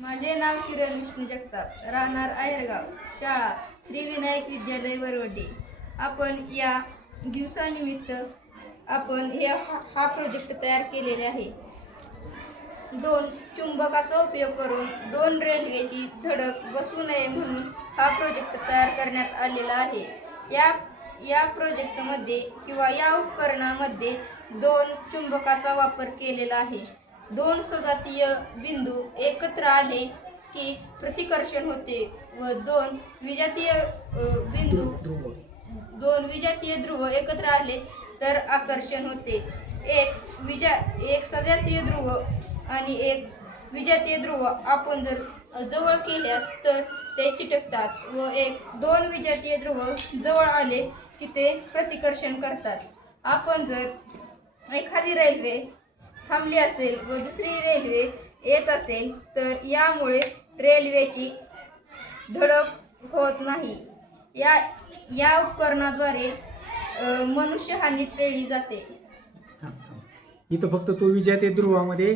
माझे नाव किरण विष्णू जगताप, राहणार आहेरगाव, शाळा श्री विनायक विद्यालय वरवडे. आपण या दिवसानिमित्त आपण हा प्रोजेक्ट तयार केलेले आहे. 2 चुंबकाचा उपयोग करून 2 रेल्वेची धडक बसू नये म्हणून हा प्रोजेक्ट तयार करण्यात आलेला आहे. या प्रोजेक्टमध्ये किंवा या उपकरणामध्ये 2 चुंबकाचा वापर केलेला आहे. 2 सजातीय बिंदू एकत्र आले की प्रतिकर्षण होते व 2 विजातीय ध्रुव एकत्र आले तर आकर्षण होते. एक सजातीय ध्रुव आणि एक विजातीय ध्रुव आपण जर जवळ केल्यास तर ते चिटकतात व 2 विजातीय ध्रुव जवळ आले की ते प्रतिकर्षण करतात. आपण जर एखादी रेल्वे थांबली असेल व दुसरी रेल्वे येत असेल तर यामुळे रेल्वेची धडक होत नाही. या उपकरणाद्वारे मनुष्यहानी टाळली जाते. इथं फक्त तो विजातीय ध्रुवामध्ये